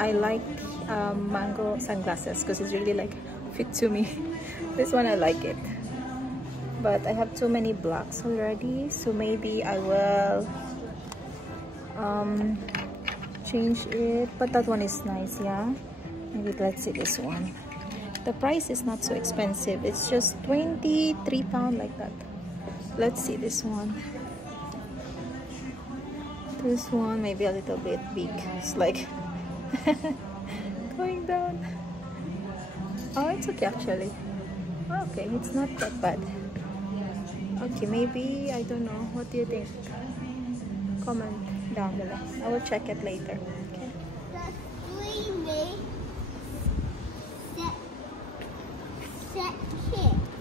I like mango sunglasses because it's really like fit to me. This one I like it, but I have too many blacks already, so maybe I will change it. But that one is nice, yeah. Maybe let's see this one. The price is not so expensive, it's just £23 like that. Let's see this one. This one maybe a little bit big. It's like going down. Oh, it's okay actually. Okay, it's not that bad. Okay, maybe, I don't know. What do you think? Comment down below. I will check it later. Okay.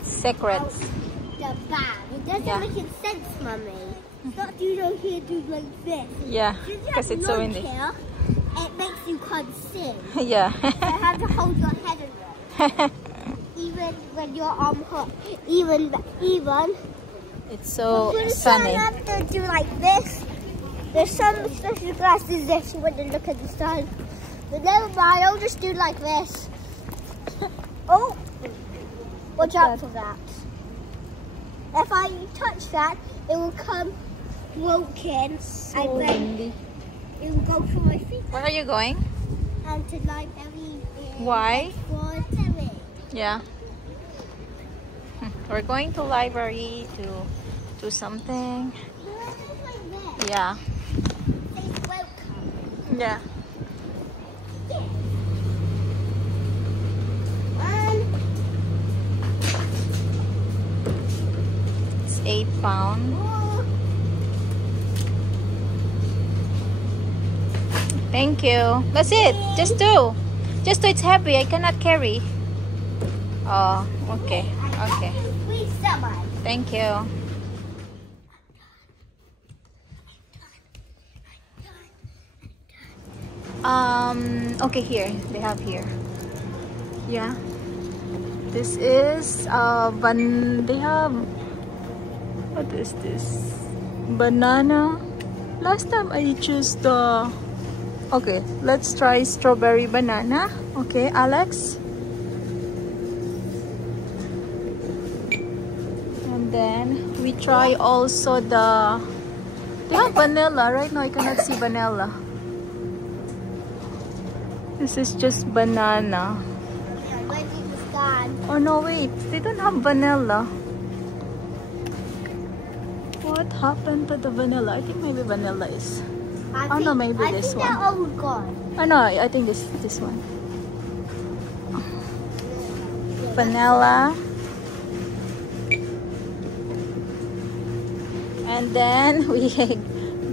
Secrets. The bag. It doesn't make sense, Mummy. It's not do like this. Yeah, because it's so windy. It makes you can't sing. Yeah. You have to hold your head in it. Even when your arm hot. Even. It's so You sunny. have to do like this. There's some special glasses that you want to look at the sun. But never mind, I'll just do like this. Oh! Watch out for that. If I touch that, it will come broken. So and then windy. it will go for my feet. Where are you going? And to library. Why? For Terry. Yeah. We're going to library to do something. Yeah. Say welcome. Yeah. It's £8. Thank you. That's it. Just do. Just do. It's heavy. I cannot carry. Oh, okay. Okay. Thank you. Okay, here. They have here. Yeah. This is they have, what is this? Banana. Last time I chose the, okay, let's try strawberry banana. Okay, Alex. And then we try also the, they have vanilla. Right now I cannot see vanilla. This is just banana. Oh no, wait, they don't have vanilla. What happened to the vanilla? I think maybe vanilla is. Oh no, maybe this one. They're all gone. Oh no, I think this one. Vanilla. And then we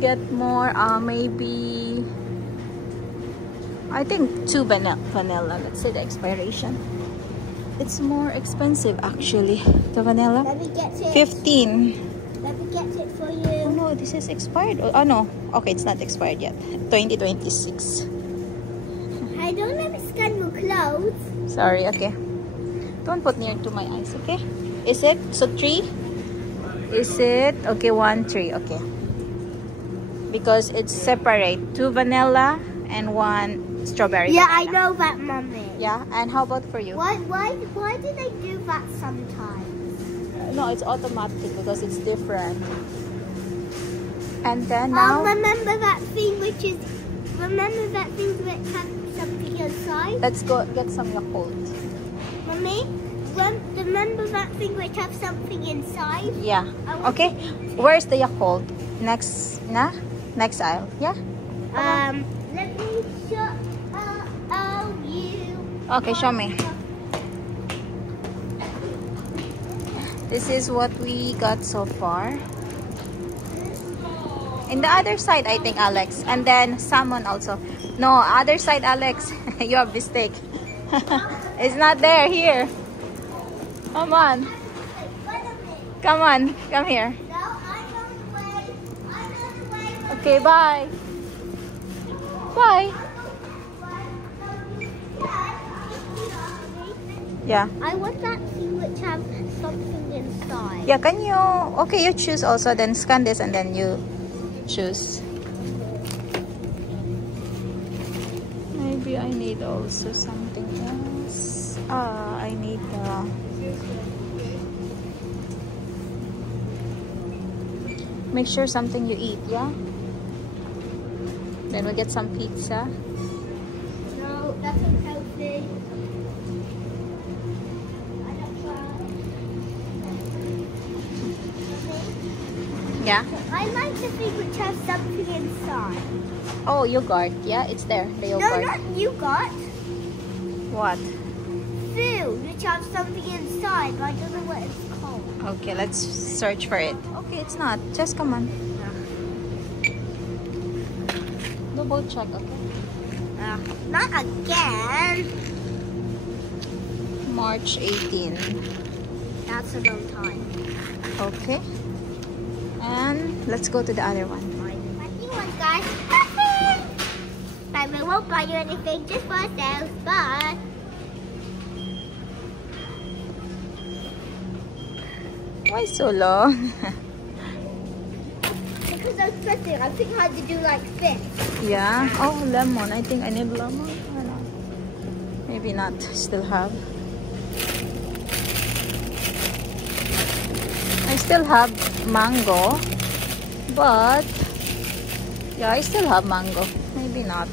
get more, maybe, I think 2 vanilla. Let's say the expiration. It's more expensive actually. The vanilla. Let me get it. 15. Let me get it for you. Oh no, this is expired. Oh no. Okay, it's not expired yet. 2026. I don't let me scan your clothes. Sorry, okay. Don't put near to my eyes, okay? Is it? So 3? Is it? Okay, 1, 3. Okay. Because it's separate. 2 vanilla and 1 strawberry. Yeah, banana. I know that, Mummy. Yeah, and how about for you? Why do they do that sometimes? No, it's automatic because it's different. And then now, Remember that thing which is, remember that thing that has something inside? let's go get some Yakult. Mummy, remember that thing which has something inside? Yeah. I want Okay. Where's the Yakult? Next aisle. Yeah. Let me show you. Okay, show me. This is what we got so far. In the other side, I think, Alex. And then salmon also. No, other side, Alex. You have mistake. It's not there. Here. Come on. Come on. Come here. No, I'm on the way. I'm on the way. Okay, bye. Bye. Yeah. I want that thing which has something inside. Yeah, can you... Okay, you choose also. Then scan this and then you choose. Maybe maybe I need also something else. I need make sure something you eat, yeah? Then we'll get some pizza. No, that's unhealthy. Yeah? I like the thing which has something inside. Oh, yogurt. Yeah, it's there. The No, yogurt. not yogurt. What? Food which has something inside, but I don't know what it's called. Okay, let's search for it. Okay, it's not. Just come on. Double check, okay? Not again. March 18. That's a long time. Okay. And let's go to the other one. What do you want, guys? But we won't buy you anything, just for ourselves. Bye. Why so long? Because I was stressing. I think I had to do like this. Yeah. Oh, lemon. I think I need lemon. Ano? Maybe not. Still have. I still have mango. But yeah, I still have mango. Maybe not.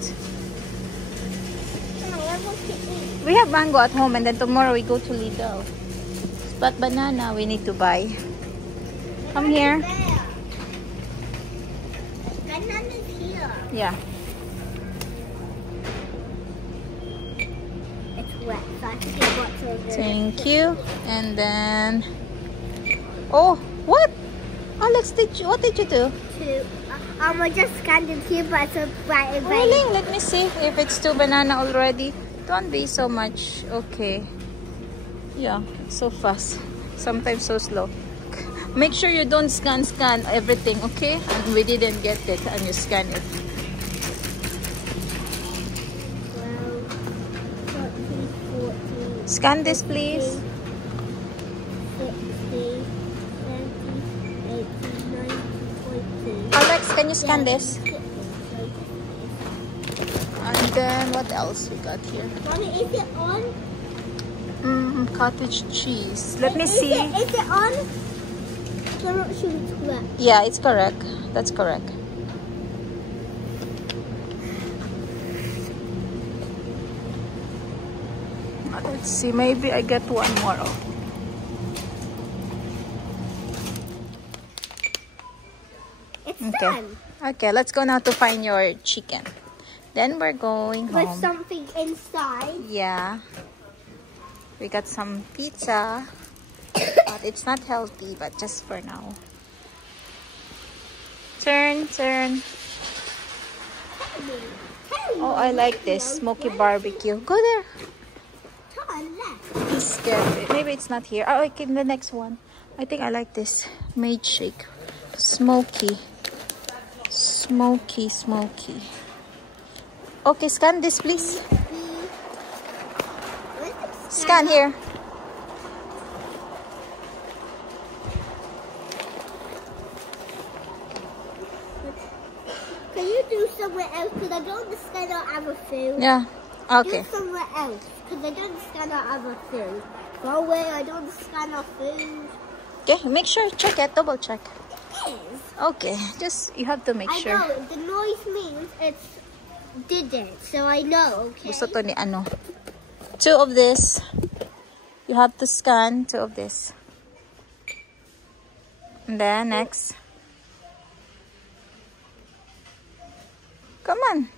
We have mango at home, and then tomorrow we go to Lidl. But banana we need to buy. Come here. Banana's here. Yeah. It's wet, so I think it what's over there. Thank you. And then, oh, what? Alex, what did you do? I just scanned it here, but it's a bright and Really? Let me see if it's 2 banana already. Don't be so much. Okay. Yeah, it's so fast. Sometimes so slow. Make sure you don't scan everything, okay? And we didn't get it and you scan it. 12, 13, 14, Scan this, please. 16, 17, 18, 19, 20. Alex, can you scan this? And then what else we got here? Mommy, is it on? Cottage cheese. Let me Is see. Is it on? I'm not sure it's correct. Yeah, it's correct. That's correct. Let's see. Maybe I get one more. It's Okay. done. Okay, let's go now to find your chicken. Then we're going With home. something inside. Yeah. We got some pizza. But it's not healthy, but just for now. Turn. Oh, I like this. Smoky barbecue. Go there. Turn left. He's scared. Maybe it's not here. Oh, okay, the next one. I think I like this. Made shake. Smoky. Okay, scan this, please. Scan here. Can you do somewhere else? Because I don't understand our other food. Yeah. Okay. Do somewhere else. Because I don't understand our other food. Go away, I don't understand our food. Okay, make sure. Check it. Double check. It is. Okay. Just, you have to make sure. I know. The noise means it's did it. So I know, okay? Gusto to ni ano. 2 of this. You have to scan 2 of this. And then next. Come on.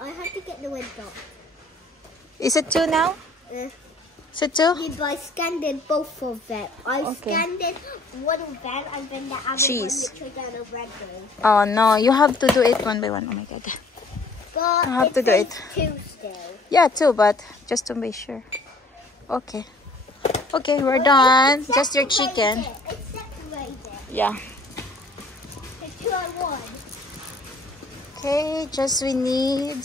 I have to get the window. Is it 2 now? Is it 2? Yeah, but I scanned in both of them. I Okay. scanned in one of them and then the other Cheese. one which was on a red one. Oh no, you have to do it one by one. Oh my god. But I have to do says it. 2 still. Yeah, 2, but just to be sure. Okay. Okay, we're done. Just your chicken. It's separated. Yeah. The 2 and 1. Okay, just we need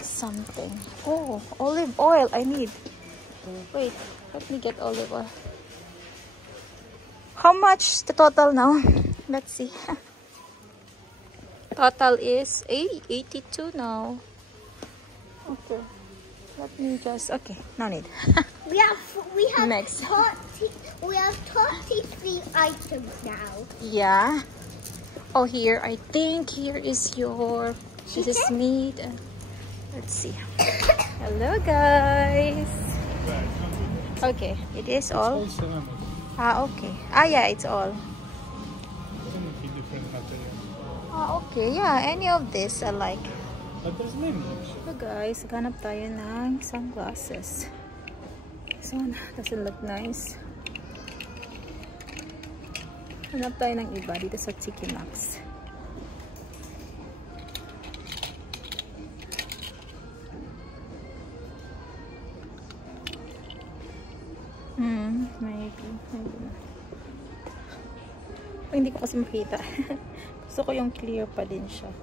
something. Oh, olive oil. I need. Wait, let me get olive oil. How much the total now? Let's see. Total is 82 now. Okay. Let me just, okay, no need. We have Next. 33 items now. Yeah. Oh, here, I think here is your, this is meat. Let's see. Hello, guys. Okay, it is all. Ah, okay. Ah, yeah, it's all. Ah, okay. Yeah, any of this I like. So guys, hanap tayo ng sunglasses. This one doesn't look nice. Hanap tayo ng iba dito sa TK Maxx. Maybe. Hindi ko kasi makita. Gusto ko yung clear pa din siya.